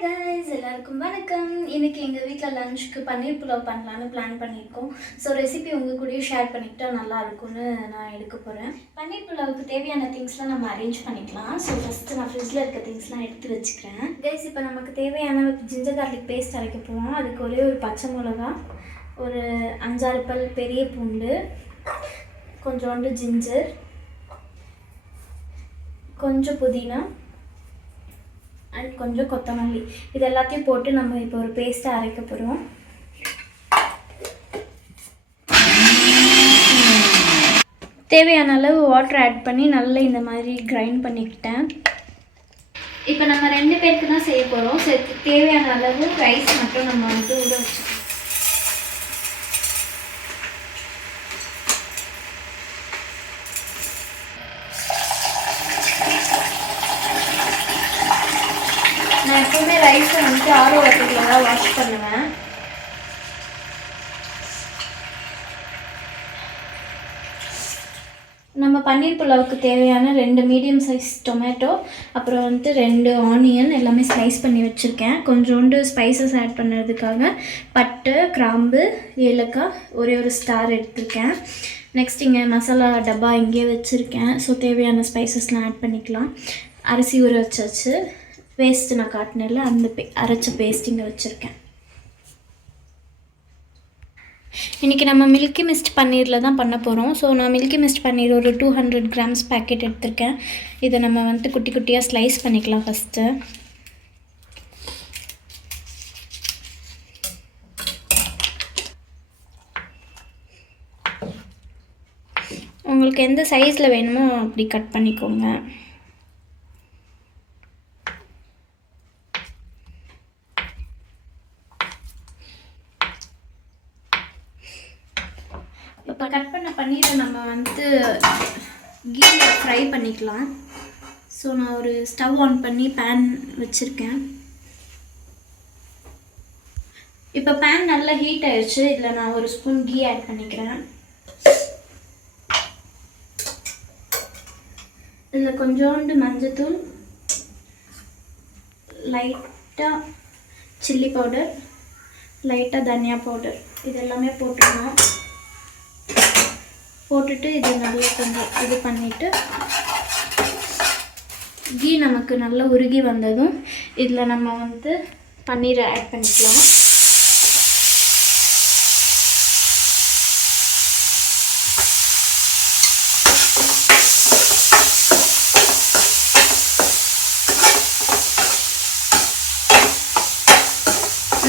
Hi guys, எல்லாருக்கும் வணக்கம். இன்றைக்கி எங்கள் வீட்டில் லஞ்சுக்கு பன்னீர் புலாவ் பண்ணலான்னு பிளான் பண்ணியிருக்கோம். ஸோ ரெசிபி உங்கள் கூடயே ஷேர் பண்ணிக்கிட்டால் நல்லா இருக்கும்னு நான் எடுக்க போகிறேன். பன்னீர் புலாவுக்கு தேவையான திங்ஸ்லாம் நம்ம அரேஞ்ச் பண்ணிக்கலாம். ஸோ ஃபஸ்ட்டு நான் ஃப்ரிட்ஜில் இருக்க திங்ஸ்லாம் எடுத்து வச்சுக்கிறேன். கைஸ், இப்போ நமக்கு தேவையான ஜிஞ்சர் கார்லிக் பேஸ்ட் அரைக்க போகிறோம். அதுக்கு ஒரே ஒரு பச்சை மிளகா, ஒரு 5-6 பல் பெரிய பூண்டு, கொஞ்சோண்டு ஜிஞ்சர், கொஞ்சம் புதினா அண்ட் கொஞ்சம் கொத்தமல்லி, இது எல்லாத்தையும் போட்டு நம்ம இப்போ ஒரு பேஸ்ட்டை அரைக்க போகிறோம். தேவையான அளவு வாட்டர் ஆட் பண்ணி நல்லா இந்த மாதிரி கிரைண்ட் பண்ணிக்கிட்டேன். இப்போ நம்ம 2 பேருக்கு தான் செய்ய போகிறோம். ஸோ தேவையான அளவு ரைஸ் மட்டும் நம்ம ஊற வச்சுக்கலாம். நான் எப்பவுமே ரைஸை ஆரோ வாட்டரில் தான் வாஷ் பண்ணுவேன். நம்ம பன்னீர் புலாவுக்கு தேவையான 2 மீடியம் சைஸ் டொமேட்டோ, அப்புறம் 2 ஆனியன் எல்லாமே ஸ்லைஸ் பண்ணி வச்சுருக்கேன். கொஞ்சோண்டு ஸ்பைசஸ் ஆட் பண்ணுறதுக்காக பட்டை, கிராம்பு, ஏலக்காய், ஒரே ஒரு ஸ்டார் எடுத்திருக்கேன். நெக்ஸ்ட் இங்கே மசாலா டப்பா இங்கே வச்சுருக்கேன். ஸோ தேவையான ஸ்பைசஸ்லாம் ஆட் பண்ணிக்கலாம். அரிசி ஊற வச்சாச்சு. பேஸ்ட்டு நான் காட்டினேன்ல, அந்த அரைச்ச பேஸ்ட் இங்கே வச்சுருக்கேன். இன்றைக்கி நம்ம மில்கி மிஸ்ட் பன்னீரில் தான் பண்ண போகிறோம். ஸோ நான் மில்கி மிஸ்ட் பன்னீர் ஒரு 200 கிராம்ஸ் பேக்கெட் எடுத்திருக்கேன். இதை நம்ம குட்டி குட்டியாக ஸ்லைஸ் பண்ணிக்கலாம். ஃபஸ்ட்டு உங்களுக்கு எந்த சைஸில் வேணுமோ அப்படி கட் பண்ணிக்கோங்க. இப்போ கட் பண்ண பன்னீரை நம்ம கீயில் ஃப்ரை பண்ணிக்கலாம். ஸோ நான் ஒரு ஸ்டவ் ஆன் பண்ணி பேன் வச்சுருக்கேன். இப்போ பேன் நல்லா ஹீட் ஆயிடுச்சு. இதில் நான் ஒரு ஸ்பூன் கீ ஆட் பண்ணிக்கிறேன். இதில் கொஞ்சோண்டு மஞ்சத்தூள், லைட்டாக சில்லி பவுடர், லைட்டாக தனியா பவுடர், இது எல்லாமே போட்டுக்கணும். போட்டுட்டு இது நல்லா கொஞ்சம் இது பண்ணிவிட்டு கீ நமக்கு நல்லா உருகி வந்ததும் இதில் நம்ம பன்னீரை ஆட் பண்ணிக்கலாம்.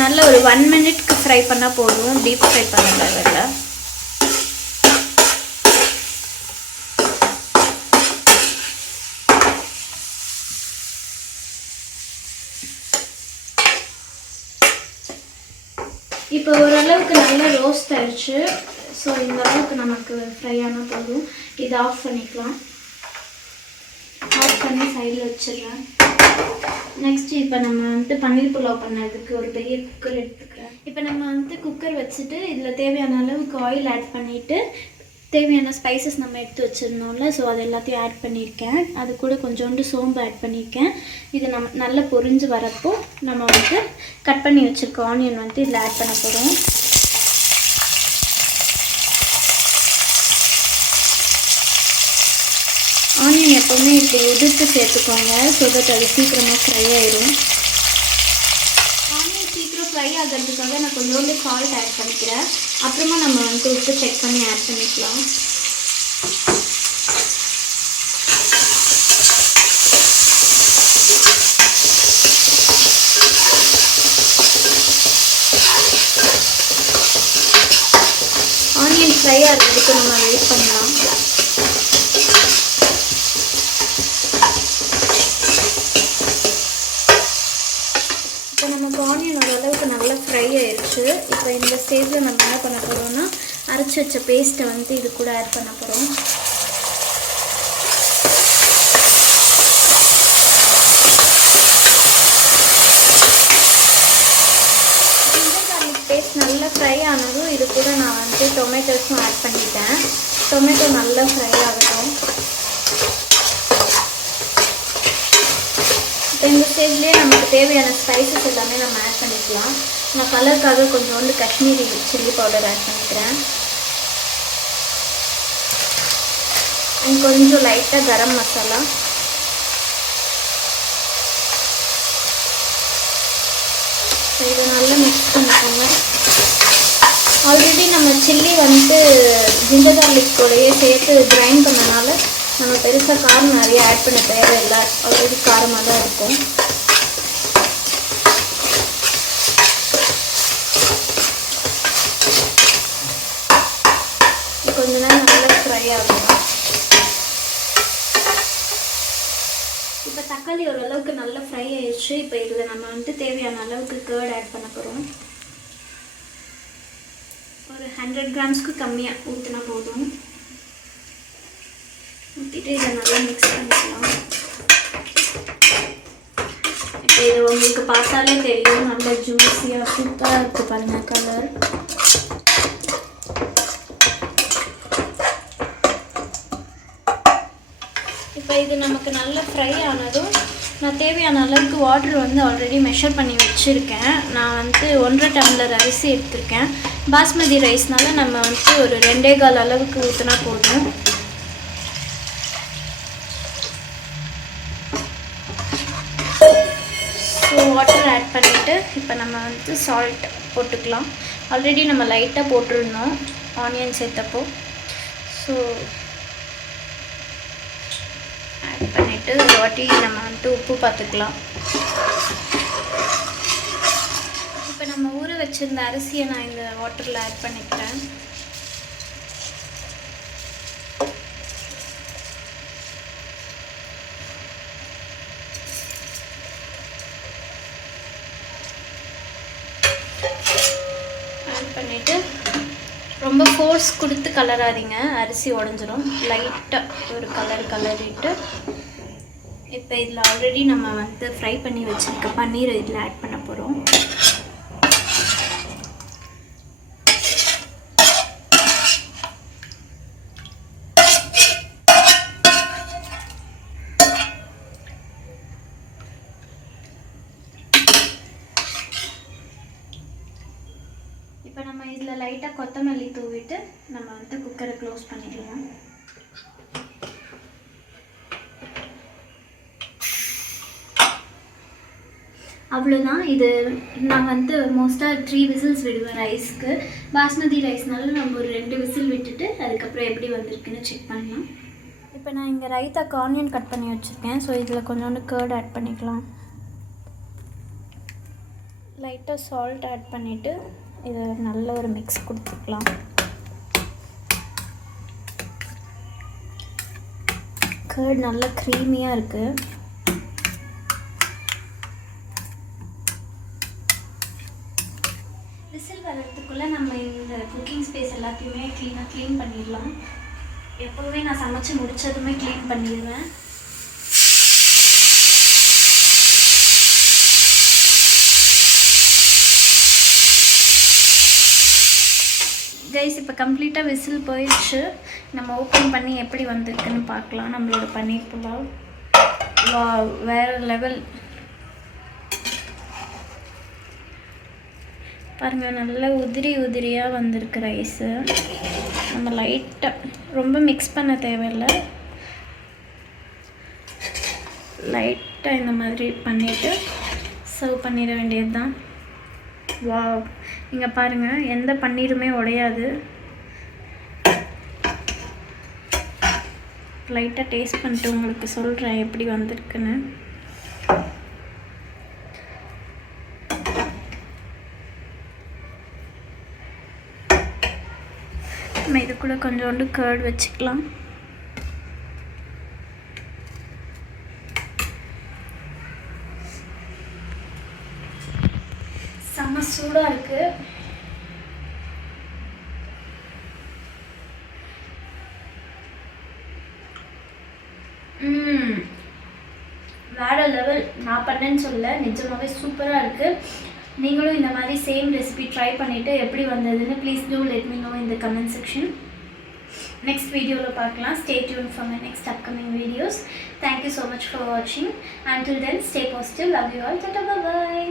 நல்ல ஒரு 1 மினிட்க்கு ஃப்ரை பண்ணால் போதும். டீப் ஃப்ரை பண்ண தேவையில்லை. இப்போ ஓரளவுக்கு நல்லா ரோஸ்ட் ஆயிடுச்சு. ஸோ இந்த அளவுக்கு நமக்கு ஃப்ரை ஆனால் போதும். இதை ஆஃப் பண்ணிக்கலாம். ஆஃப் பண்ணி சைடில் வச்சிடுறேன். நெக்ஸ்ட்டு இப்போ நம்ம பன்னீர் புலாவ் பண்ணதுக்கு ஒரு பெரிய குக்கர் எடுத்துக்கிறேன். இப்போ நம்ம குக்கர் வச்சுட்டு இதில் தேவையான அளவுக்கு ஆயில் ஆட் பண்ணிவிட்டு தேவையான ஸ்பைசஸ் நம்ம எடுத்து வச்சுருந்தோம்ல, ஸோ அது எல்லாத்தையும் ஆட் பண்ணியிருக்கேன். அது கூட கொஞ்சோண்டு சோம்பு ஆட் பண்ணியிருக்கேன். இது நம்ம நல்லா பொரிஞ்சு வரப்போ நம்ம கட் பண்ணி வச்சுருக்க ஆனியன் இதில் ஆட் பண்ண போகிறோம். ஆனியன் எப்போவுமே இப்படி உதிர்த்து சேர்த்துக்கோங்க. ஸோ தட் அது சீக்கிரமாக ஃப்ரை ஆயிடும். ஆனியன் சீக்கிரம் ஃப்ரை ஆகிறதுக்காக நான் கொஞ்சோண்டு சால்ட் ஆட் பண்ணிக்கிறேன். அப்புறமா நம்ம உப்பு செக் பண்ணி ஆட் பண்ணிக்கலாம். ஆனியன் ஃப்ரை ஆகிறதுக்கு நம்ம வெயிட் பண்ணலாம். இப்போ நமக்கு ஆனியன் ஓரளவுக்கு நல்லா ஃப்ரை ஆயிடுச்சு. இப்போ இந்த ஸ்டேஜில் நம்ம என்ன பண்ண போகிறோம்னா அரைச்சி வச்ச பேஸ்ட்டை இது கூட ஆட் பண்ண போகிறோம். ஜிஞ்சர் கார்லிக் பேஸ்ட் நல்லா ஃப்ரை ஆனதும் இது கூட நான் டொமேட்டோஸும் ஆட் பண்ணிட்டேன். டொமேட்டோ நல்லா ஃப்ரை ஆகட்டும். இப்போ இந்த ஸ்டேஜ்லேயே நமக்கு தேவையான ஸ்பைசஸ் எல்லாமே நம்ம ஆட் பண்ணிக்கலாம். நான் கலருக்காக கொஞ்சோண்டு காஷ்மீரி சில்லி பவுடர் ஆட் பண்ணிக்கிறேன். அண்ட் கொஞ்சம் லைட்டாக கரம் மசாலா. இதை நல்லா மிக்ஸ் பண்ணிக்கோங்க. ஆல்ரெடி நம்ம சில்லி வந்துட்டு ஜிஞ்சர் கார்லிக் கூடயே சேர்த்து கிரைண்ட் பண்ணனால நம்ம பெருசாக காரம் நிறைய ஆட் பண்ண தேவையில்லை. ஆல்ரெடி காரமாக தான் இருக்கும். கொஞ்ச நேரம் நல்லா ஃப்ரை ஆகும். இப்போ தக்காளி ஓரளவுக்கு நல்லா ஃப்ரை ஆயிடுச்சு. இப்போ இதில் நம்ம வந்துட்டு தேவையான அளவுக்கு கர்ட் ஆட் பண்ண போகிறோம். ஒரு 100 கிராம்ஸ்க்கு கம்மியாக ஊற்றினா போதும். ஊற்றிட்டு இதை நல்லா மிக்ஸ் பண்ணிக்கலாம். இப்போ இது உங்களுக்கு பார்த்தாலே தெரியும், நல்லா ஜூஸியாக சூப்பராக இருக்குது பாருங்கள் கலர். இப்போ இது நமக்கு நல்லா ஃப்ரை ஆனதும் நான் தேவையான அளவுக்கு வாட்டர் வந்து ஆல்ரெடி மெஷர் பண்ணி வச்சுருக்கேன். நான் வந்து 1.5 டம்ளர் அரிசி எடுத்திருக்கேன். பாஸ்மதி ரைஸ்னால நம்ம வந்து ஒரு 2.25 அளவுக்கு ஊற்றினா போதும். ஸோ வாட்டர் ஆட் பண்ணிவிட்டு இப்போ நம்ம வந்து சால்ட் போட்டுக்கலாம். ஆல்ரெடி நம்ம லைட்டாக போட்டிருந்தோம் ஆனியன் சேர்த்தப்போ. ஸோ ஆட் பண்ணிவிட்டு ஒரு வாட்டி நம்ம வந்துட்டு உப்பு பார்த்துக்கலாம். இப்போ நம்ம ஊற வச்சுருந்த அரிசியை நான் இந்த வாட்டரில் ஆட் பண்ணிக்கிறேன். ஆட் பண்ணிவிட்டு ரொம்ப ஃபோர்ஸ் கொடுத்து கலராதிங்க, அரிசி உடஞ்சிரும். லைட்டாக ஒரு கலரிட்டு இப்போ இதில் ஆல்ரெடி நம்ம வந்து ஃப்ரை பண்ணி வச்சுருக்க பன்னீர் இதில் ஆட் பண்ண போகிறோம். இப்போ நம்ம இதில் லைட்டாக கொத்தமல்லி தூவிட்டு நம்ம வந்து குக்கரை க்ளோஸ் பண்ணிடலாம். அவ்வளோதான். இது நான் வந்து மோஸ்ட்டாக 3 விசில்ஸ் விடுவேன் ரைஸ்க்கு. பாஸ்மதி ரைஸ்னால நம்ம ஒரு 2 விசில் விட்டுட்டு அதுக்கப்புறம் எப்படி வந்திருக்குன்னு செக் பண்ணலாம். இப்போ நான் இங்கே ரைத்தாக்கு ஆனியன் கட் பண்ணி வச்சுருக்கேன். ஸோ இதில் கொஞ்சோண்டு கர்ட் ஆட் பண்ணிக்கலாம். லைட்டாக சால்ட் ஆட் பண்ணிவிட்டு இதை நல்ல ஒரு மிக்ஸ் கொடுத்துக்கலாம். கர்ட் நல்லா க்ரீமியாக இருக்குது. விசில் வர்றதுக்குள்ளே நம்ம இந்த குக்கிங் ஸ்பேஸ் எல்லாத்தையுமே க்ளீன் பண்ணிடலாம். எப்போவுமே நான் சமைச்சு முடித்ததுமே க்ளீன் பண்ணிடுவேன். கைஸ் இப்போ கம்ப்ளீட்டாக விசில் போயிடுச்சு. நம்ம ஓப்பன் பண்ணி எப்படி வந்திருக்குன்னு பார்க்கலாம். நம்மளோட பன்னீர் புலாவ் வேறு லெவல் பாருங்கள், நல்லா உதிரியாக வந்திருக்கு ரைஸு. நம்ம லைட்டாக ரொம்ப மிக்ஸ் பண்ண தேவையில்லை, லைட்டாக இந்த மாதிரி பண்ணிவிட்டு சர்வ் பண்ணிட வேண்டியது தான். வாவ், இங்கே பாருங்கள், எந்த பன்னீருமே உடையாது. லைட்டாக டேஸ்ட் பண்ணிட்டு உங்களுக்கு சொல்கிறேன் எப்படி வந்திருக்குன்னு. நம்ம இது கூட கொஞ்சோண்டு கர்ட் வச்சுக்கலாம். செம்ம சூடாக இருக்குது. வேறு லெவல். நான் பண்ணேன்னு சொல்ல, நிஜமாகவே சூப்பராக இருக்குது. நீங்களும் இந்த மாதிரி சேம் ரெசிபி ட்ரை பண்ணிவிட்டு எப்படி வந்ததுன்னு please do let me know in the comment section. Next வீடியோவில் பார்க்கலாம். Stay tuned for my next upcoming videos. Thank you so much for வாட்சிங். Until then, stay positive. Love you all. Tata, bye bye.